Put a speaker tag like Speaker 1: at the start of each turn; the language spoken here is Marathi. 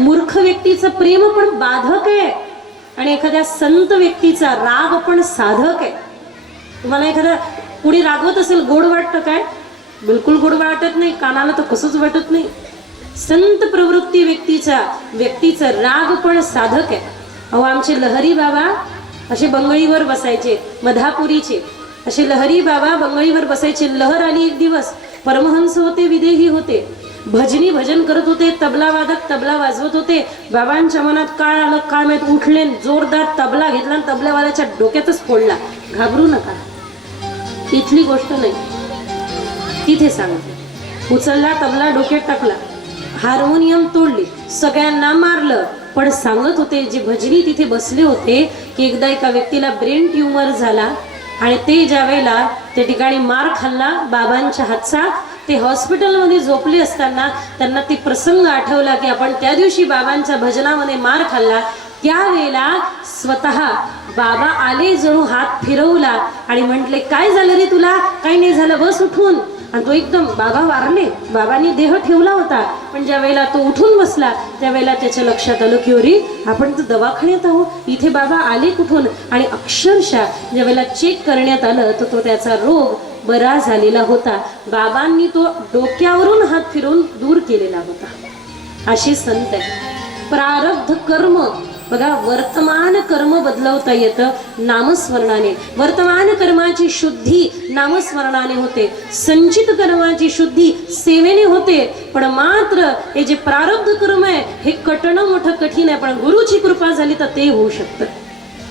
Speaker 1: मूर्ख व्यक्तीचं प्रेम पण बाधक आहे. आणि एखाद्या संत व्यक्तीचा राग पण साधक आहे. तुम्हाला एखादा कुणी रागवत असेल गोड वाटतं काय? बिलकुल गोड वाटत नाही कानाला तर कसंच वाटत नाही. संत प्रवृत्ती व्यक्तीचा व्यक्तीचा राग पण साधक आहे. अहो आमचे लहरी बाबा असे बंगळीवर बसायचे मधापुरीचे. असे लहरी बाबा बंगळीवर बसायचे लहर आली एक दिवस. परमहंस होते विदेही होते. भजनी भजन करत होते तबला वादक तबला वाजवत होते. बाबांच्या मनात काय आलं काय माहीत उठले जोरदार तबला घेतला आणि तबल्यावाल्याच्या डोक्यातच फोडला. घाबरू नका. इथली गोष्ट नाही. तिथे सांगते. उचलला तबला डोक्यात टाकला. हार्मोनियम तोडली. सगळ्यांना मारलं. पण सांगत होते जे भजनी तिथे बसले होते की एकदा एका व्यक्तीला ब्रेन ट्युमर झाला आणि ते ज्या वेळेला त्या ठिकाणी मार खाल्ला बाबांच्या हातचा ते हॉस्पिटलमध्ये झोपले असताना त्यांना ते प्रसंग आठवला की आपण त्या दिवशी बाबांच्या भजनामध्ये मार खाल्ला. त्यावेळेला स्वतः बाबा आले जणू हात फिरवला आणि म्हटले काय झालं रे तुला? काही नाही झालं बस उठून. आणि तो एकदम बाबा वारले. बाबांनी देह ठेवला होता. पण ज्या वेळेला तो उठून बसला त्यावेळेला त्याच्या लक्षात आलं की अरे आपण तर दवाखान्यात आहोत. इथे बाबा आले कुठून? आणि अक्षरशः ज्या वेळेला चेक करण्यात आलं तर तो त्याचा रोग बरा झालेला होता. बाबांनी तो डोक्यावरून हात फिरवून दूर केलेला होता. असे संत आहे प्रारब्ध कर्म बघा वर्तमान कर्म बदलवता येतं नामस्मरणाने. वर्तमान कर्माची शुद्धी नामस्मरणाने होते. संचित कर्माची शुद्धी सेवेने होते. पण मात्र हे जे प्रारब्ध कर्म आहे हे कटणं मोठं कठीण आहे पण गुरुची कृपा झाली तर ते होऊ शकतं.